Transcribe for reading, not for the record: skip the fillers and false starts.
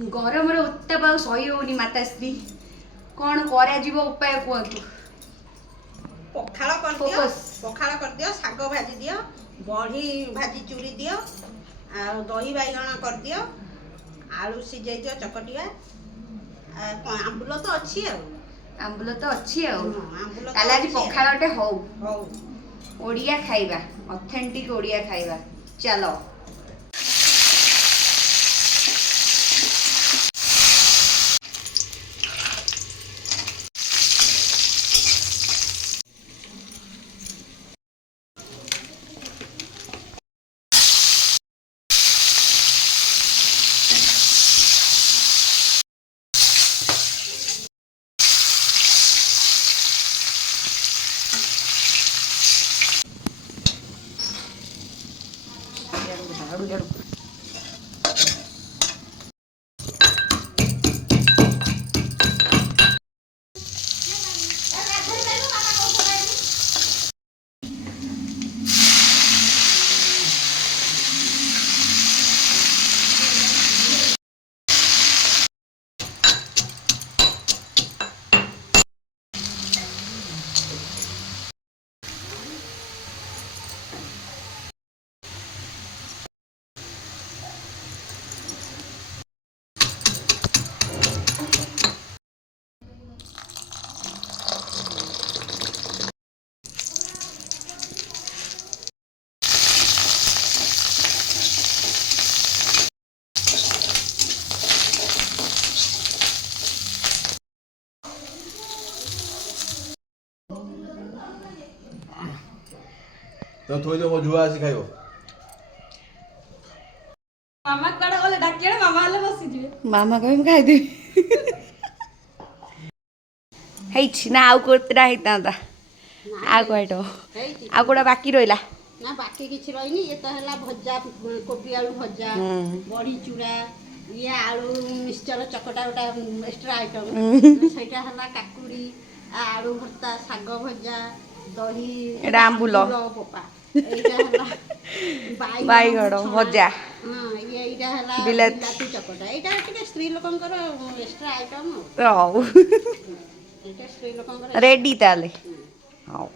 गरम उत्ताप सही होनी माताश्री कौन कर उपाय कहतु पखाड़ कर दियो पखाड़ कर दियो साग भाजी दियो बड़ी भाजी चूरी दियो आ दही बैगण कर दियो आलू सिझे दियो चकटिया आंबुल तो अच्छी आंबुल तो अच्छी ताले आज पखाड़टे हौ ओडिया खाइबा ऑथेंटिक ओडिया खाइबा चलो झाड़ू झाड़ू तो थोड़ी देर वो जुआ आसी खाइबो मामा कड़ा बोले डाकिया मामा वाले बसी जिवे मामा कहि म खाइ देबी हेइछ ना आउ कोतरा हेतांता आ कोइटो आ कोडा बाकी रहिला ना बाकी किछि रहिनी ये तो हला भजा कोबी आलू भजा बड़ी चूड़ा ये आलू मिक्सचर चकटा गोटा एक्स्ट्रा आइटम सेटा हला काकुड़ी आलू भर्ता साग भजा दही एडा आंबुल पपा एटा हला बाईगड़ भजा हां ये एटा हला बिलाती चकटा एटा टिके स्त्री लोकंकर एक्स्ट्रा आइटम हौ एटा स्त्री लोकंकर रेडी ताले हौ